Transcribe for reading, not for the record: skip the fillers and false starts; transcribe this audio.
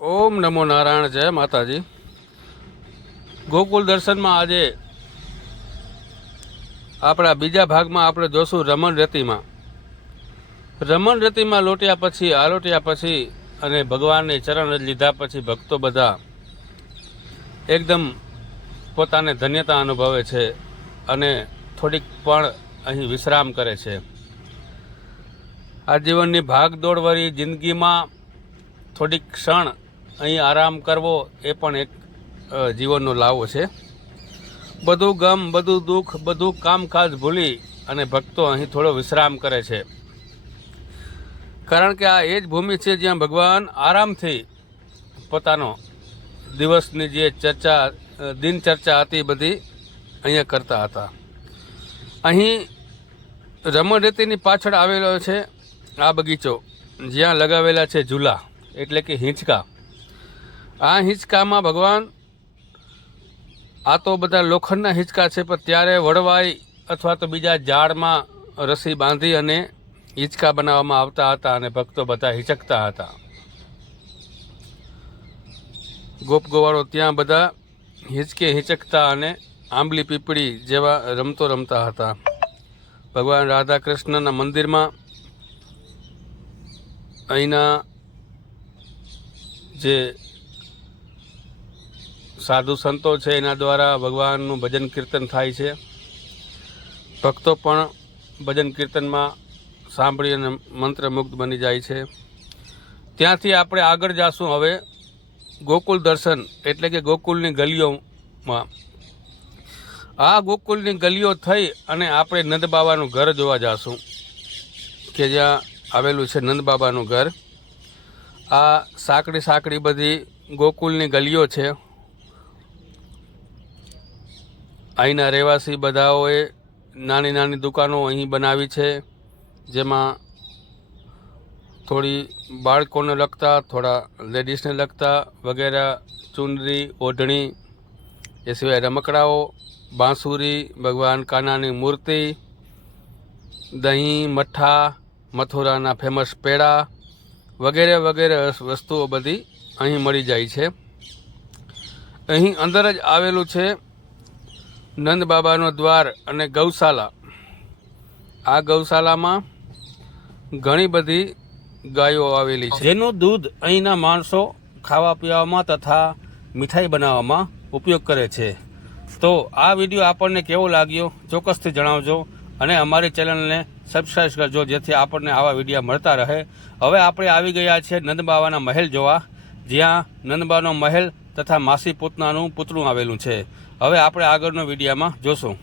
ઓમ નમો નારાયણ. જય માતાજી. ગોકુલ દર્શનમાં આજે આપણા બીજા ભાગમાં આપણે જોશું રમણ રતિમાં. રમણ રતિમાં લોટ્યા પછી આલોટ્યા પછી અને ભગવાનને ચરણ લીધા પછી ભક્તો બધા એકદમ પોતાને ધન્યતા અનુભવે છે અને થોડીક પણ અહીં વિશ્રામ કરે છે. આ જીવનની ભાગદોડવાળી જિંદગીમાં થોડીક ક્ષણ અહીં આરામ કરવો એ પણ એક જીવનનો લાવો છે. બધું ગમ, બધું દુઃખ, બધું કામકાજ ભૂલી અને ભક્તો અહીં થોડો વિશ્રામ કરે છે. કારણ કે આ એ જ ભૂમિ છે જ્યાં ભગવાન આરામથી પોતાનો દિવસની જે દિનચર્ચા હતી બધી અહીંયા કરતા હતા. અહીં રમણ રીતિની પાછળ આવેલો છે આ બગીચો, જ્યાં લગાવેલા છે ઝૂલા એટલે કે હિંચકા. આ હિંચકામાં ભગવાન, આ તો બધા લોખંડના હિંચકા છે, પણ ત્યારે વડવાઈ અથવા તો બીજા ઝાડમાં રસી બાંધી અને હિંચકા બનાવવામાં આવતા હતા અને ભક્તો બધા હિંચકતા હતા. ગોપ ગોવાળો ત્યાં બધા હિંચકે હિંચકતા અને આંબલી પીપળી જેવા રમતો રમતા હતા. ભગવાન રાધા કૃષ્ણના મંદિરમાં અહીંના જે સાધુ સંતો છે એના દ્વારા ભગવાનનું ભજન કીર્તન થાય છે. ભક્તો પણ ભજન કીર્તનમાં સાંભળી અને મંત્રમુગ્ધ બની જાય છે. ત્યાંથી આપણે આગળ જાશું હવે ગોકુલ દર્શન એટલે કે ગોકુલની ગલીઓમાં. આ ગોકુલની ગલીઓ થઈ અને આપણે નંદ બાબાનું ઘર જોવા જાશું કે જ્યાં આવેલું છે નંદ બાબાનું ઘર. આ સાંકડી બધી ગોકુલની ગલીઓ છે. અહીંના રહેવાસી બધાઓએ નાની નાની દુકાનો અહીં બનાવી છે, જેમાં થોડી બાળકોને લગતા, થોડા લેડીઝને લગતા વગેરે ચુંદડી, ઓઢણી, એ સિવાય રમકડાઓ, બાંસુરી, ભગવાન કાનાની મૂર્તિ, દહીં, મઠ્ઠા, મથુરાના ફેમસ પેડા વગેરે વગેરે વસ્તુઓ બધી અહીં મળી જાય છે. અહીં અંદર જ આવેલું છે નંદ બાબાનો દ્વાર અને ગૌશાલા. આ ગૌશાલામાં ઘણી બધી ગાયો આવેલી છે, જેનું દૂધ અહીંના માણસો ખાવા પીવામાં તથા મીઠાઈ બનાવવામાં ઉપયોગ કરે છે. તો આ વિડીયો આપણને કેવો લાગ્યો ચોક્કસથી જણાવજો અને અમારી ચેનલને સબસ્ક્રાઈબ કરજો, જેથી આપણને આવા વિડીયો મળતા રહે. હવે આપણે આવી ગયા છે નંદ બાબાના મહેલ જોવા, જ્યાં નંદ બાબાનો મહેલ તથા માસી પૂતનાનું પૂતળું આવેલું છે. હવે આપણે આગળનો વિડીયોમાં જોશું.